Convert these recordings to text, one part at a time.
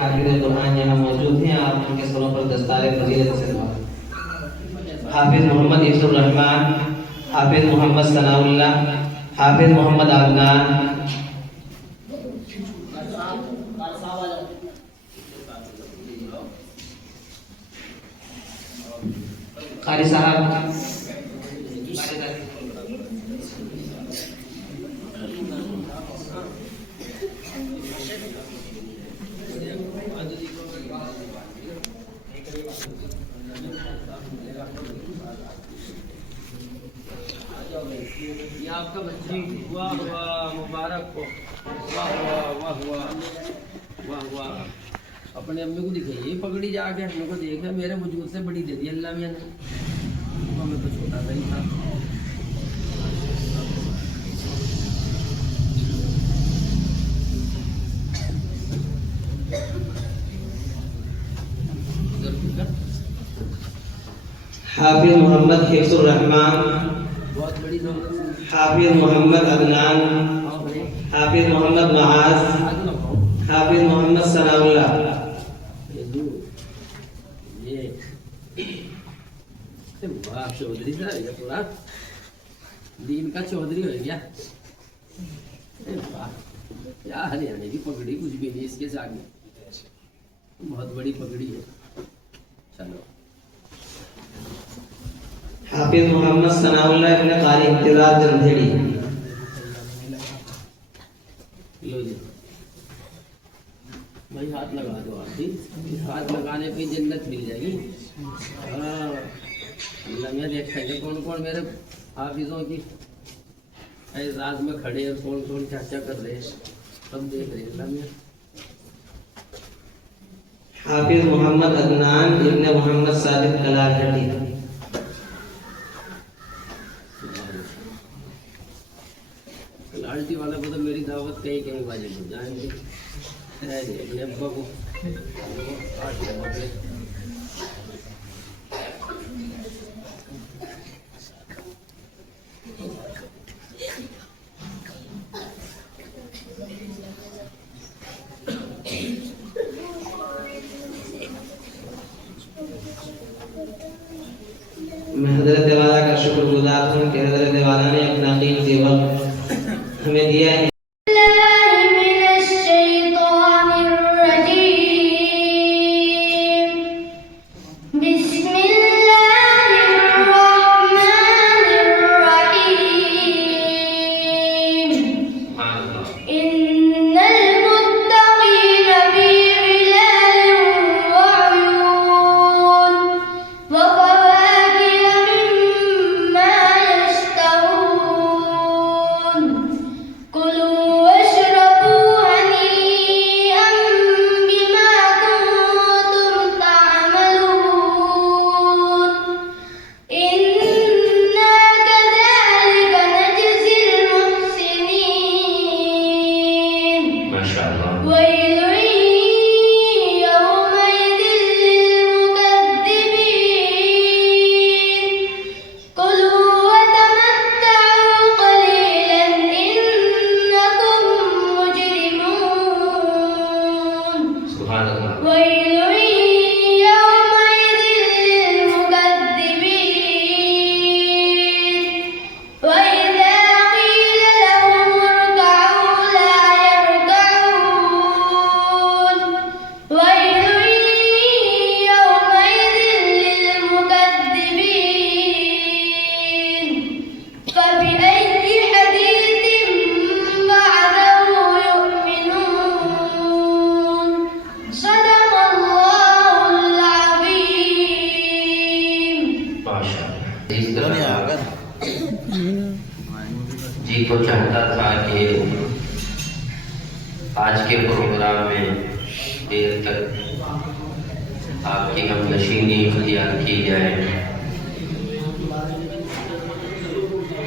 حافظ قرآن یہاں موجود ہیں، آپ ان کے سروں پر دستار فضیلت سے حافظ محمد حفظ الرحمان، حافظ محمد ثناء اللہ، حافظ محمد عدنان، قاری صاحب یہ آپ کا بچہ واہ واہ مبارک ہو، واہ واہ واہ واہ واہ واہ. اپنے امی کو دکھائیے پگڑی جا کے امی کو دیکھا میرے وجود سے بڑی دے دی اللہ میاں نے، ہمیں تو چھوٹا سا ہی تھا. حافظ محمد حفظ الرحمان، بہت بڑی حافظ محمد عدنان، حافظ محمد معاذ، حافظ محمد ثناء اللہ. چودھری سر ہے پورا دین کا چودھری ہو گیا. کیا ہریانے کی پگڑی کچھ بھی نہیں اس کے سامنے، بہت بڑی پگڑی ہے. چلو حافظ محمد ثناء اللہ ابن قاری امتیاز جندھیڑی. لو جی بھائی ہاتھ لگا دو، ہاتھ لگانے پہ جنت مل جائے گی. ہاں اللہ میں دیکھتا ہے کون کون میرے حافظوں کی اعزاز میں کھڑے اور کون کون کیا کیا کر رہے ہیں، سب دیکھ رہے ہیں اللہ میں. حافظ محمد عدنان ابن محمد صادق کلاگھٹی. کلاڑٹی والا کو تو میری دعوت کہیں کہیں والے کو جائیں گے ابا کو میں حضرت والا کا شکر گزار ہوں کہ حضرت والا نے اپنا قیمتی وقت ہمیں دیا ہے. جی تو چاہتا تھا کہ آج کے پروگرام میں دیر تک آپ کی ہم نشینی اختیار کی جائے.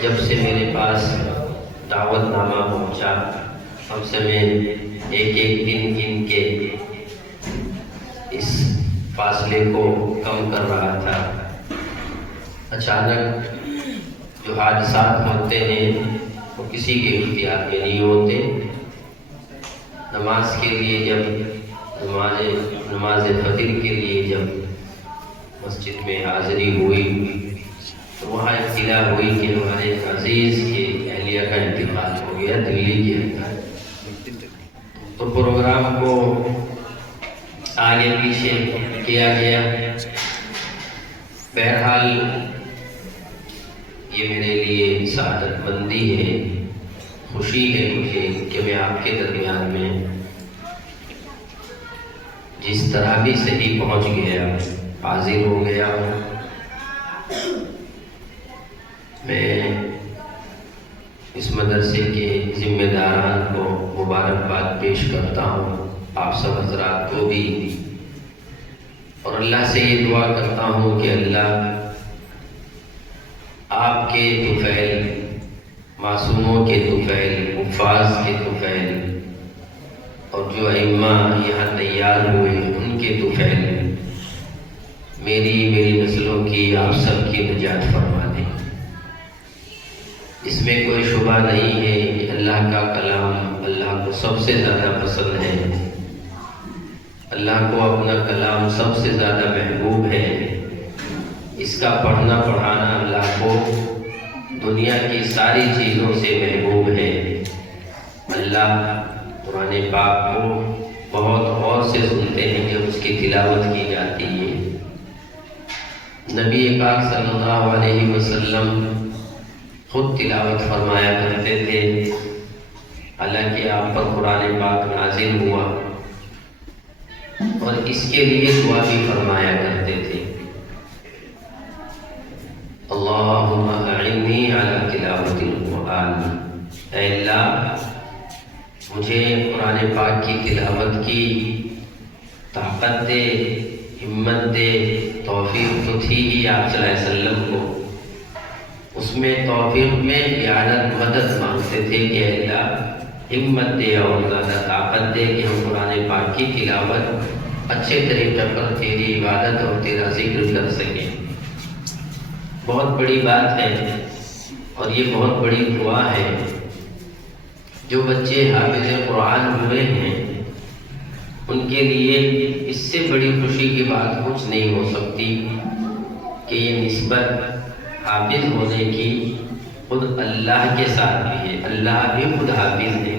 جب سے میرے پاس دعوت نامہ پہنچا ہم سے میں ایک ایک دن گن کے اس فاصلے کو کم کر رہا تھا. اچانک جو حادثات ہوتے ہیں وہ کسی کے اختیار میں نہیں ہوتے. نماز کے لیے جب نماز فجر کے لیے جب مسجد میں حاضری ہوئی تو وہاں اطلاع ہوئی کہ ہمارے عزیز کے اہلیہ کا انتقال ہو گیا دلی کے اندر. تو پروگرام کو آگے پیچھے کیا گیا. بہرحال یہ میرے لیے سعادت مندی ہے، خوشی ہے مجھے کہ میں آپ کے درمیان میں جس طرح بھی صحیح پہنچ گیا، حاضر ہو گیا. میں اس مدرسے کے ذمہ داران کو مبارکباد پیش کرتا ہوں، آپ سب حضرات کو بھی، اور اللہ سے یہ دعا کرتا ہوں کہ اللہ آپ کے طفیل، معصوموں کے طفیل، حفاظ کے طفیل، اور جو ائمہ یہاں تیار ہوئے ان کے طفیل، میری نسلوں کی، آپ سب کی نجات فرما دیں. اس میں کوئی شبہ نہیں ہے کہ اللہ کا کلام اللہ کو سب سے زیادہ پسند ہے، اللہ کو اپنا کلام سب سے زیادہ محبوب ہے. اس کا پڑھنا پڑھانا اللہ کو دنیا کی ساری چیزوں سے محبوب ہے. اللہ قرآن پاک کو بہت غور سے سنتے ہیں جب اس کی تلاوت کی جاتی ہے. نبی پاک صلی اللہ علیہ وسلم خود تلاوت فرمایا کرتے تھے، حالانکہ آپ پر قرآن پاک نازل ہوا، اور اس کے لیے دعا بھی فرمایا کرتے تھے، اللہم اعنی علی تلاوت القرآن. اے اللہ مجھے قرآن پاک کی تلاوت کی طاقت دے، ہمت دے. توفیق تو تھی ہی آپ صلی اللہ علیہ وسلم کو، اس میں توفیق میں اعانت مدد مانگتے تھے کہ اے اللہ ہمت دے اور زیادہ طاقت دے کہ ہم قرآن پاک کی تلاوت اچھے طریقے پر تیری عبادت اور تیرا ذکر کر سکیں. بہت بڑی بات ہے اور یہ بہت بڑی دعا ہے. جو بچے حافظ قرآن ہوئے ہیں ان کے لیے اس سے بڑی خوشی کی بات کچھ نہیں ہو سکتی کہ یہ نسبت حافظ ہونے کی خود اللہ کے ساتھ بھی ہے. اللہ بھی خود حافظ ہے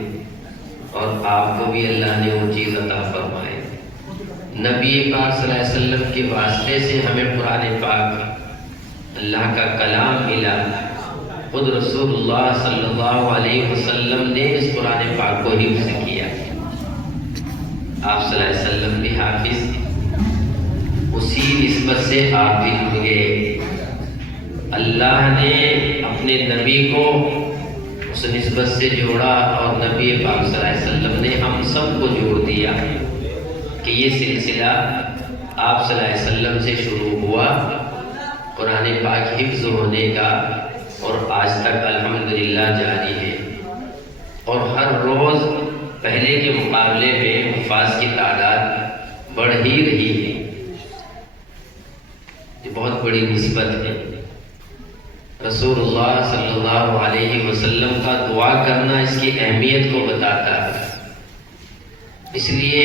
اور آپ کو بھی اللہ نے وہ چیز عطا فرمائے. نبی پاک صلی اللہ علیہ وسلم کے واسطے سے ہمیں قرآن پاک اللہ کا کلام ملا. خود رسول اللہ صلی اللہ علیہ وسلم نے اس قرآن پاک کو حفظ کیا. آپ صلی اللہ علیہ وسلم بھی حافظ، اسی نسبت سے آپ بھی جڑ گئے. اللہ نے اپنے نبی کو اس نسبت سے جوڑا اور نبی پاک صلی اللہ علیہ وسلم نے ہم سب کو جوڑ دیا کہ یہ سلسلہ آپ صلی اللہ علیہ وسلم سے شروع ہوا قرآن پاک حفظ ہونے کا، اور آج تک الحمدللہ جاری ہے. اور ہر روز پہلے کے مقابلے میں حفاظ کی تعداد بڑھ ہی رہی ہے. یہ بہت بڑی نسبت ہے. رسول اللہ صلی اللہ علیہ وسلم کا دعا کرنا اس کی اہمیت کو بتاتا ہے. اس لیے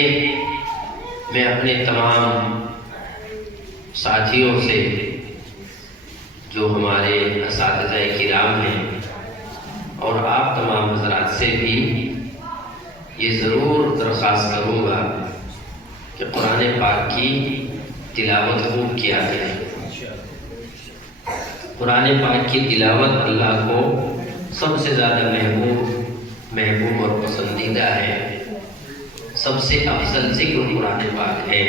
میں اپنے تمام ساتھیوں سے جو ہمارے اساتذہ کرام ہیں اور آپ تمام حضرات سے بھی یہ ضرور درخواست کروں گا کہ قرآن پاک کی تلاوت خوب کیا جائے. قرآن پاک کی تلاوت اللہ کو سب سے زیادہ محبوب اور پسندیدہ ہے. سب سے افضل ذکر قرآن پاک ہے.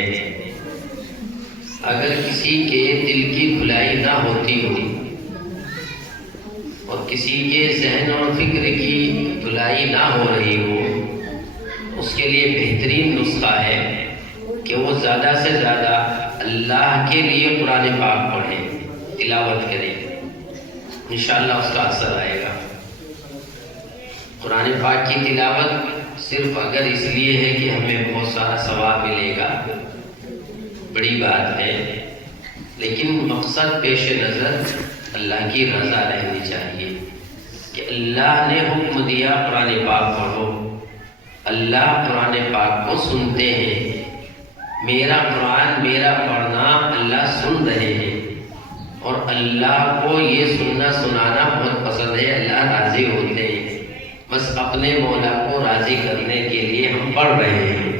اگر کسی کے دل کی کھلائی نہ ہوتی ہو اور کسی کے ذہن اور فکر کی دھلائی نہ ہو رہی ہو، اس کے لیے بہترین نسخہ ہے کہ وہ زیادہ سے زیادہ اللہ کے لیے قرآن پاک پڑھے، تلاوت کرے. انشاءاللہ اس کا اثر آئے گا. قرآن پاک کی تلاوت صرف اگر اس لیے ہے کہ ہمیں بہت سارا ثواب ملے گا، بڑی بات ہے، لیکن مقصد پیش نظر اللہ کی رضا رہنی چاہیے کہ اللہ نے حکم دیا قرآن پاک پڑھو. اللہ قرآن پاک کو سنتے ہیں، میرا قرآن میرا پڑھنا اللہ سن رہے ہیں، اور اللہ کو یہ سننا سنانا بہت پسند ہے، اللہ راضی ہوتے ہیں۔ بس اپنے مولا کو راضی کرنے کے لیے ہم پڑھ رہے ہیں۔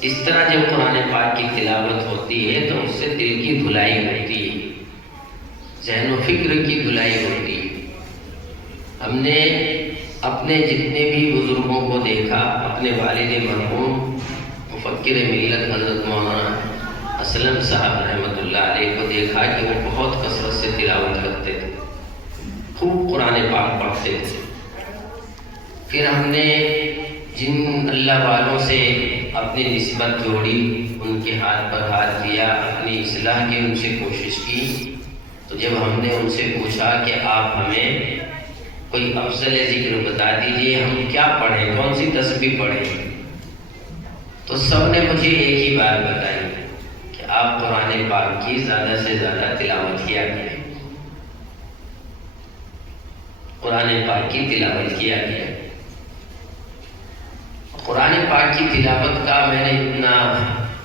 اس طرح جب قرآن پاک کی تلاوت ہوتی ہے تو اس سے دل کی دھلائی ہوتی ہے، ذہن و فکر کی دھلائی ہوتی ہے۔ ہم نے اپنے جتنے بھی بزرگوں کو دیکھا، اپنے والد مرحوم مفکر ملت حضرت مولانا اسلم صاحب رحمۃ اللہ علیہ کو دیکھا کہ وہ بہت کثرت سے تلاوت کرتے تھے، خوب قرآن پاک پڑھتے تھے۔ پھر ہم نے جن اللہ والوں سے اپنی نسبت جوڑی، ان کے ہاتھ پر ہاتھ دیا، اپنی اصلاح کی ان سے کوشش کی، تو جب ہم نے ان سے پوچھا کہ آپ ہمیں کوئی افضل ذکر بتا دیجئے، ہم کیا پڑھیں، کون سی تسبیح پڑھیں، تو سب نے مجھے ایک ہی بات بتائی کہ آپ قرآن پاک کی زیادہ سے زیادہ تلاوت کیا کریں، قرآن پاک کی تلاوت کیا کریں۔ قرآن پاک کی تلاوت کا میں نے اتنا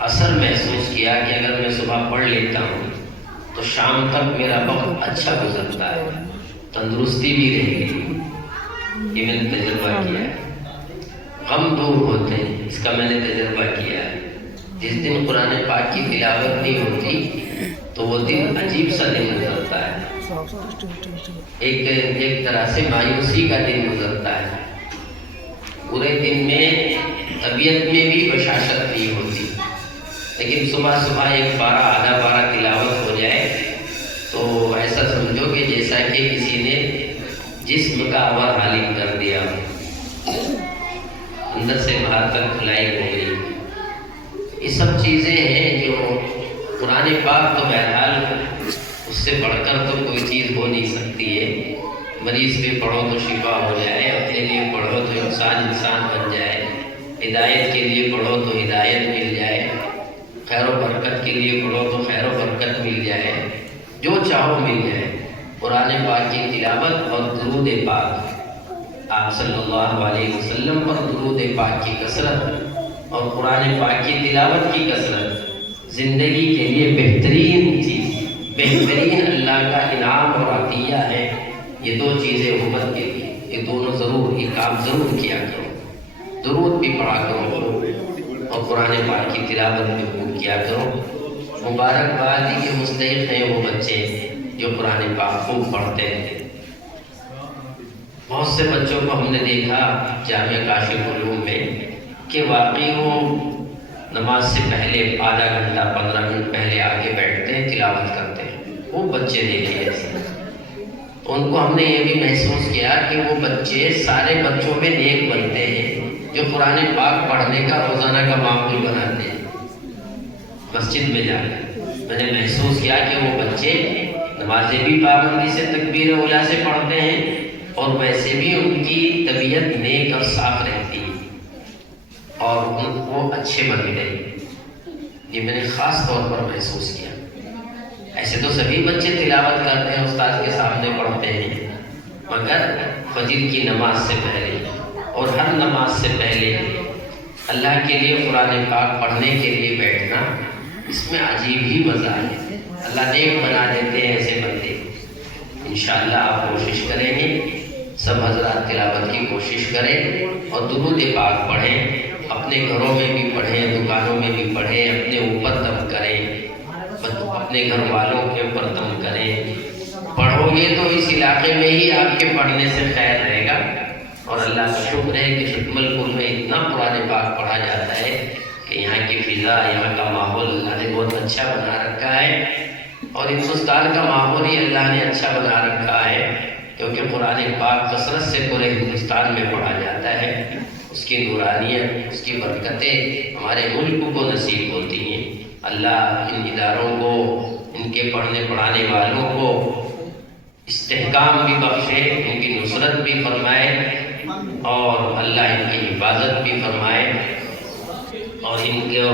اثر محسوس کیا کہ اگر میں صبح پڑھ لیتا ہوں تو شام تک میرا وقت اچھا گزرتا ہے، تندرستی بھی رہے گی، یہ میں نے تجربہ کیا ہے۔ غم دور ہوتے ہیں، اس کا میں نے تجربہ کیا ہے۔ جس دن قرآن پاک کی تلاوت نہیں ہوتی تو وہ دن عجیب سا دن گزرتا ہے، ایک طرح سے مایوسی کا دن گزرتا ہے۔ پورے دن میں طبیعت میں بھی بشاشت نہیں ہوتی، لیکن صبح صبح ایک پارہ آدھا پارہ تلاوت ہو جائے تو ایسا سمجھو کہ جیسا کہ کسی نے جسم کا آور حالک کر دیا، اندر سے باہر تک کھلائی ہو گئی۔ یہ سب چیزیں ہیں جو قرآن پاک تو بہرحال اس سے بڑھ کر تو کوئی چیز ہو نہیں سکتی ہے۔ مریض پہ پڑھو تو شفا ہو جائے، اپنے لیے پڑھو تو انسان بن جائے، ہدایت کے لیے پڑھو تو ہدایت مل جائے، خیر و برکت کے لیے پڑھو تو خیر و برکت مل جائے، جو چاہو مل جائے۔ قرآن پاک کی تلاوت اور درود پاک، آپ صلی اللہ علیہ وسلم پر درود پاک کی کثرت اور قرآن پاک کی تلاوت کی کثرت زندگی کے لیے بہترین چیز، بہترین اللہ کا انعام اور عطیہ ہے۔ یہ دو چیزیں امت کے لیے، یہ دونوں ضرور، یہ کام ضرور کیا کرو، درود بھی پڑھا کرو اور قرآن پاک کی تلاوت بھی خوب کیا کرو۔ مبارکباد کے مستحق ہیں وہ بچے جو قرآن پاک خوب پڑھتے ہیں۔ بہت سے بچوں کو ہم نے دیکھا جامعہ کاشف علوم میں کہ واقعی وہ نماز سے پہلے آدھا گھنٹہ 15 منٹ پہلے آگے بیٹھتے ہیں، تلاوت کرتے ہیں۔ وہ بچے دیکھے ایسے، تو ان کو ہم نے یہ بھی محسوس کیا کہ وہ بچے سارے بچوں میں نیک بنتے ہیں جو قرآن پاک پڑھنے کا روزانہ کا معمول بناتے ہیں۔ مسجد میں جا کر میں نے محسوس کیا کہ وہ بچے نمازیں بھی پابندی سے تکبیر اولیٰ سے پڑھتے ہیں اور ویسے بھی ان کی طبیعت نیک اور صاف رہتی ہے اور وہ اچھے بنتے ہیں۔ یہ میں نے خاص طور پر محسوس کیا۔ ایسے تو سبھی بچے تلاوت کرتے ہیں، استاد کے سامنے پڑھتے ہیں، مگر فجر کی نماز سے پہلے اور ہر نماز سے پہلے اللہ کے لیے قرآن پاک پڑھنے کے لیے بیٹھنا، اس میں عجیب ہی مزہ ہے۔ اللہ نیک بنا دیتے ہیں ایسے بندے۔ انشاءاللہ آپ کوشش کریں گے، سب حضرات تلاوت کی کوشش کریں اور درود پاک پڑھیں، اپنے گھروں میں بھی پڑھیں، دکانوں میں بھی پڑھیں، اپنے اوپر دم کریں، اپنے گھر والوں کے اوپر دم کریں۔ پڑھو گے تو اس علاقے میں ہی آپ کے پڑھنے سے خیر رہے گا، اور اللہ کا شکر ہے کہ شکمل پور میں اتنا قرآن پاک پڑھا جاتا ہے کہ یہاں کی فضا، یہاں کا ماحول اللہ نے بہت اچھا بنا رکھا ہے، اور ہندوستان کا ماحول ہی اللہ نے اچھا بنا رکھا ہے، کیونکہ قرآن پاک کثرت سے پورے ہندوستان میں پڑھا جاتا ہے۔ اس کی نورانیت، اس کی برکتیں ہمارے ملک کو نصیب ہوتی ہیں۔ اللہ ان اداروں کو، ان کے پڑھنے پڑھانے والوں کو استحکام بھی بخشے، ان کی نصرت بھی فرمائے، اور اللہ ان کی حفاظت بھی فرمائے، اور ان کو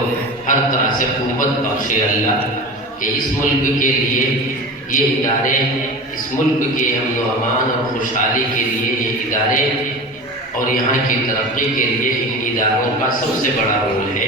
ہر طرح سے قوت بخشے اللہ، کہ اس ملک کے لیے یہ ادارے، اس ملک کے امن و امان اور خوشحالی کے لیے یہ ادارے اور یہاں کی ترقی کے لیے ان اداروں کا سب سے بڑا رول ہے،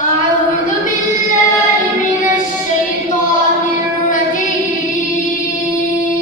أعوذ بالله من الشيطان الرجيم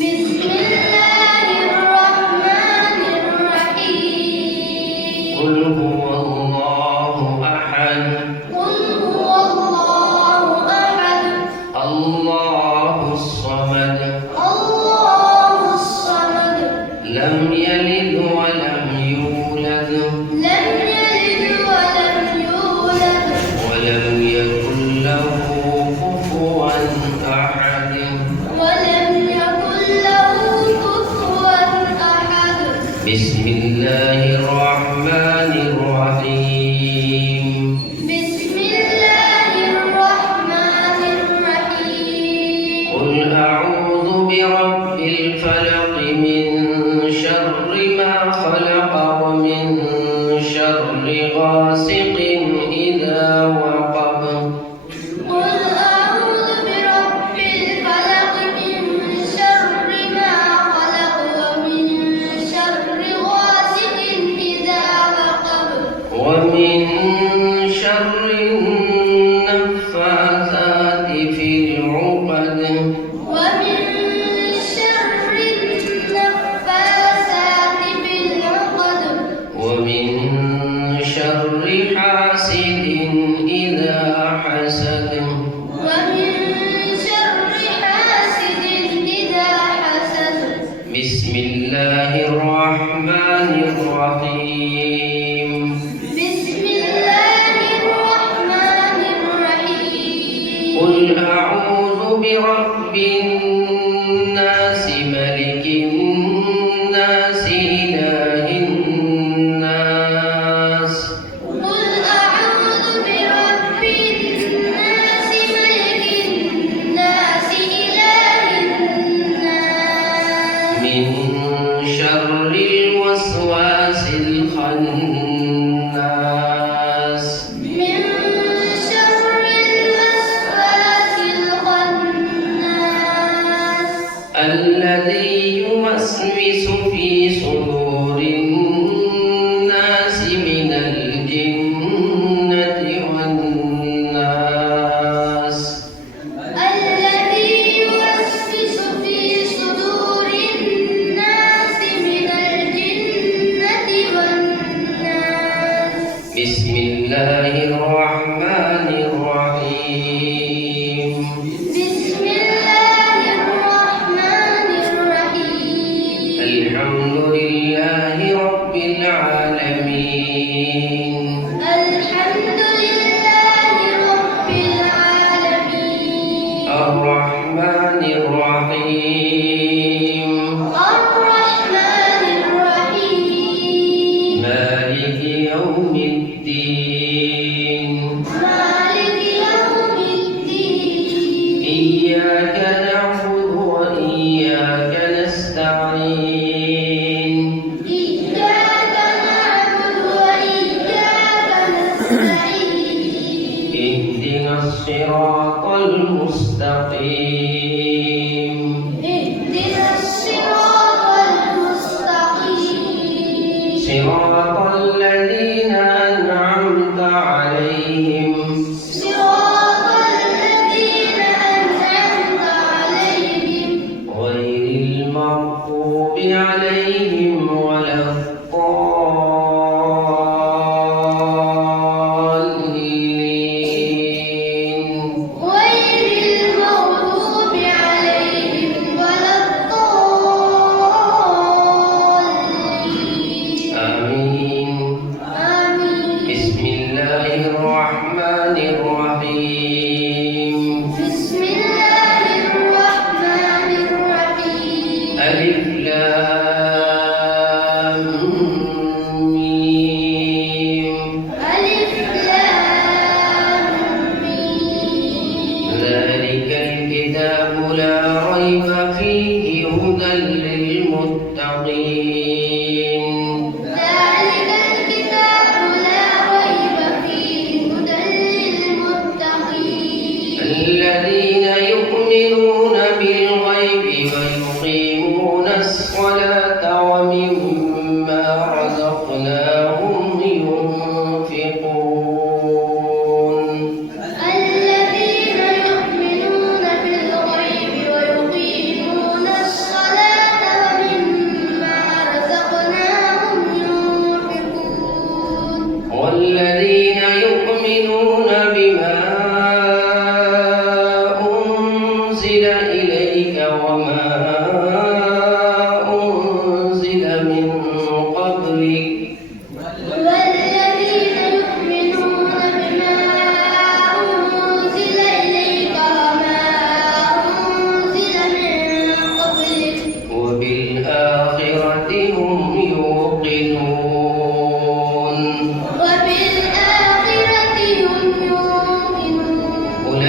بسم الله الرحمن الرحيم قل هو الله أحد قل هو الله أحد الله الصمد الله الصمد لم يلد ولم يولد لم يلد ولم يولد ولم يكن له كفوا أحد ولم يكن له كفوا أحد بسم الله الرحمن الرحيم بسم الله الرحمن الرحيم قل أعوذ برب الفلق من شر ما خلق ومن شر غاسق إذا وقب قل أعوذ برب الفلق من شر ما خلق ومن شر غاسق إذا وقب ومن شر النفاثات في العقد ومن شر النفاثات في العقد ومن شر حاسد إذا حسد ومن شر حاسد إذا حسد بسم الله الرحمن الرحيم بسم الله الرحمن الرحيم قل أعوذ برب الناس ملك الناس إله الناس قل أعوذ برب الناس ملك الناس إله الناس من شر الوسواس الخناس من شر الوسواس الخناس الذي يوسوس في صدور الناس من الجنة والناس الذي يوسوس في صدور الناس من الجنة والناس بسم الله الرحمن الرحيم بسم الله الرحمن الرحيم الحمد لله رب العالمين الحمد لله رب العالمين الرحمن الرحيم الرحمن الرحيم مالك يوم الدين مالك يوم الدين إياك نعبد وإياك نستعين إياك نعبد وإياك نستعين اهدنا الصراط المستقيم اهدنا الصراط المستقيم صراط الذين أنعمت عليهم صراط الذين أنعمت عليهم غير المغضوب عليهم ولا الضالين هم ينفقون الذين يؤمنون بالغيب ويقيمون الصلاة ومما رزقناهم ينفقون والذين يؤمنون بما أنزل إليك وما أنزل من قبلك والذين يؤمنون بما أنزل إليك وما أنزل من قبلك وبالآخرة هم يوقنون وبالآخرة هم يوقنون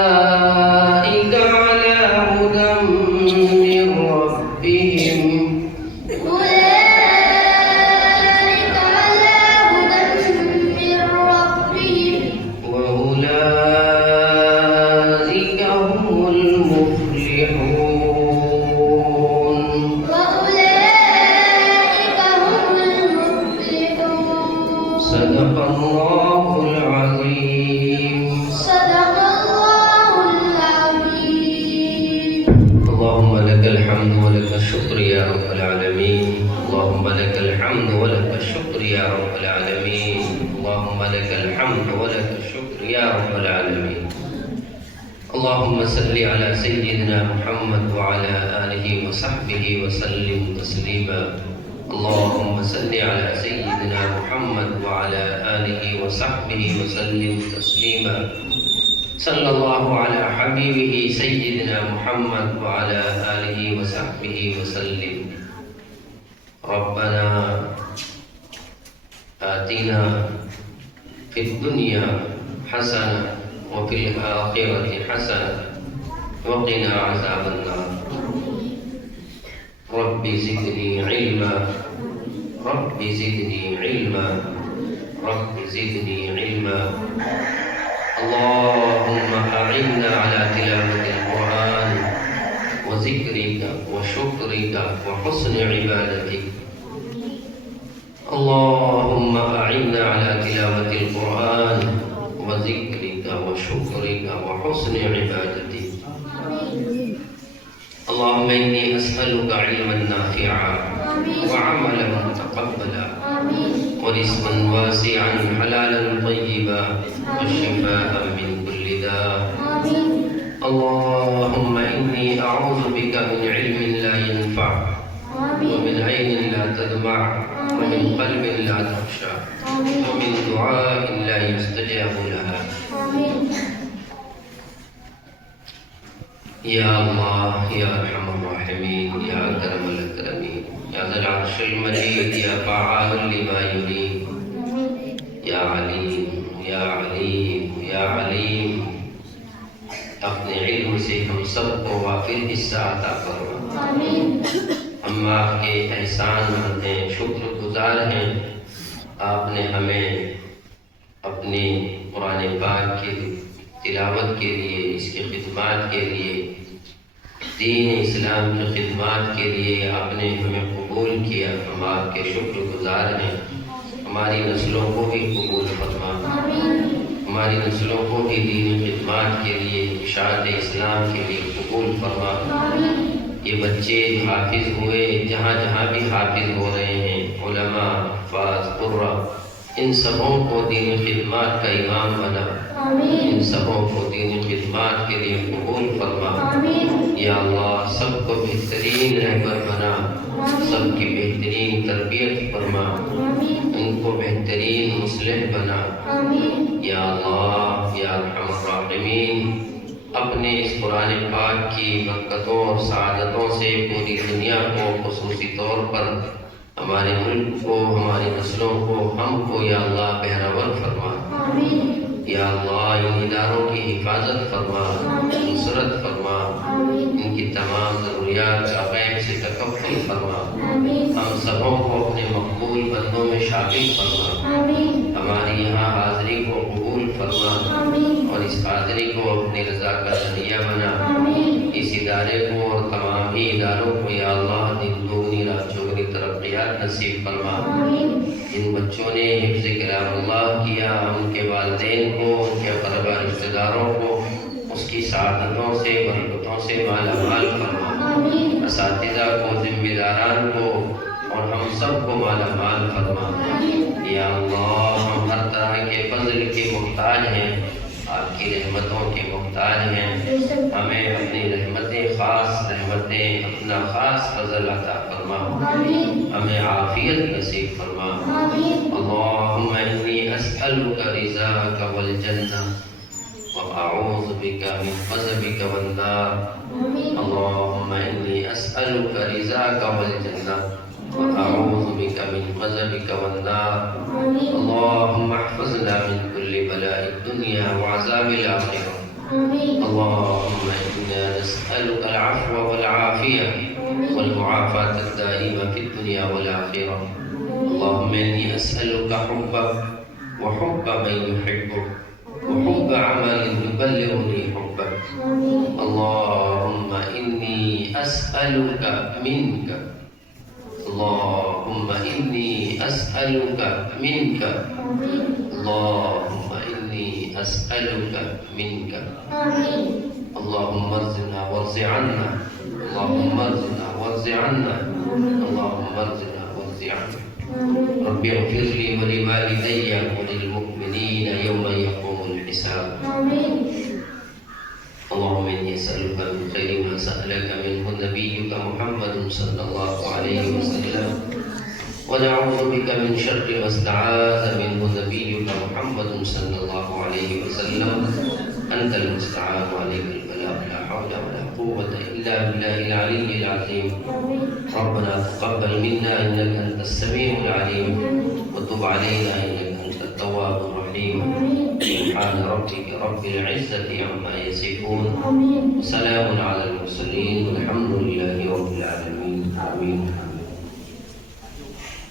أولئك على هدى من ربهم أولئك على هدى من ربهم وأولئك هم المفلحون وأولئك هم المفلحون صدق الله العظيم صدق الله العظيم اللهم لك الحمد ولك الشكر يا رب العالمين اللهم لك الحمد ولك الشكر يا رب العالمين اللهم لك الحمد ولك الشكر يا رب العالمين اللهم صل على سيدنا محمد وعلى آله وصحبه وسلم تسليما اللهم صل على سيدنا محمد وعلى آله وصحبه وسلم تسليما صلى الله على حبيبه سيدنا محمد وعلى آله وصحبه وسلم ربنا آتنا في الدنيا حسنة وفي الآخرة حسنة وقنا عذاب النار رب زدني علما رب زدني علما رب زدني علما اللهم أعنا على تلاوة القرآن وذكرك وشكرك وحسن عبادتك اللهم أعنا على تلاوة القرآن وذكرك وشكرك وحسن عبادتك اللهم إني أسألك علما نافعا وعملا متقبلا ورزقا واسعا حلالا طيبا وشفاء من كل داء اللهم إني أعوذ بك من علم لا ينفع ومن عين لا تدمع ومن قلب لا تخشى ومن دعاء لا يستجاب لها يا الله يا أرحم الراحمين يا أكرم الأكرمين يا ذا العرش المجيد يا فعال لما يريد يا عليم يا عليم يا عليم اپنے علم سے ہم سب کو وافر حصہ عطا فرما ہم آپ کے احسان مند ہیں شکر گزار ہیں آپ نے ہمیں اپنے قرآن پاک کی تلاوت کے لیے اس کی خدمات کے لیے دین اسلام کی خدمات کے لیے آپ نے ہمیں قبول کیا ہم آپ کے شکر گزار ہیں ہماری نسلوں کو بھی قبول فرما ہماری نسلوں کو بھی دینی خدمات کے لیے اشاعت اسلام کے لیے قبول فرما یہ بچے حافظ ہوئے جہاں جہاں بھی حافظ ہو رہے ہیں علماء حفاظ قرہ ان سبوں کو دینی خدمات کا امام بنا ان سبوں کو دینی خدمات کے لیے قبول فرما یا اللہ سب کو بہترین رہبر بنا سب کی بہترین تربیت فرما ان کو بہترین مصلح بنا یا اللہ یا ارحم الراحمین اپنے اس قرآن پاک کی برکتوں اور سعادتوں سے پوری دنیا کو خصوصی طور پر ہمارے ملک کو ہماری نسلوں کو ہم کو یا اللہ بہرور فرما یا اللہ ان اداروں کی حفاظت فرما نصرت فرما ان کی تمام ضروریات کا غیب سے تکفل فرما ہم سبوں کو اپنے مقبول بندوں میں شامل فرما ہماری یہاں حاضری کو قبول فرما اور اس حاضری کو اپنی رضا کا ذریعہ بنا اس ادارے کو اور تمام ہی اداروں کو یا اللہ دن دگنی رات چوگنی ترقیات حیات نصیب فرما۔ آمین جن بچوں نے حفظ کلام اللہ کیا ان کے والدین کو، ان کے اقربا رشتہ داروں کو اس کی سعادتوں سے برکتوں سے مالا مال فرما۔ آمین اساتذہ کو، ذمہ داران کو اور ہم سب کو مالا مال فرما۔ یا اللہ ہم ہر طرح کے فضل کے محتاج ہیں، آپ کی رحمتوں کے محتاج ہیں۔ ہمیں اپنی رحمتیں خاص رحمتیں، اپنا خاص فضل عطا فرما۔ آمین ہمیں عافیت نصیب فرما۔ آمین اللہم انی اسألک رضاک والجنہ وأعوذ بک من غضبک والنار۔ آمین اللہم انی اسألک رضاک والجنہ وأعوذ بک من غضبک والنار۔ آمین اللہم احفظنا من كل بلاء الدنیا وعذاب الآخرہ۔ آمین اللهم إنا نسألك العفو والعافية والمعافاة الدائمة في الدنيا والآخرة. اللهم إني أسألك حبك وحب من يحبك وحب عمل يبلغني حبك. اللهم إني أسألك منك. اللهم إني أسألك منك. اللهم إني أسألك منك. آمین اللهم ارزقنا وارض عنا. اللهم ارزقنا وارض عنا. اللهم ارزقنا وارض عنا. رب اغفر لي ولوالدي وللمؤمنين يوم يقوم الحساب. آمین اللهم إني أسألك من خير ما سألك منه نبيك محمد صلى الله عليه وسلم، ونعوذ بك من شر ما استعاذ منه نبيك محمد صلى الله عليه وسلم. أنت المستعان وعليك البلاغ، لا حول ولا قوة إلا بالله العلي العظيم. ربنا تقبل منا إنك أنت السميع العليم، وتب علينا إنك أنت التواب الرحيم. سبحان ربك رب العزة عما يصفون، آمین وسلام على المرسلين والحمد لله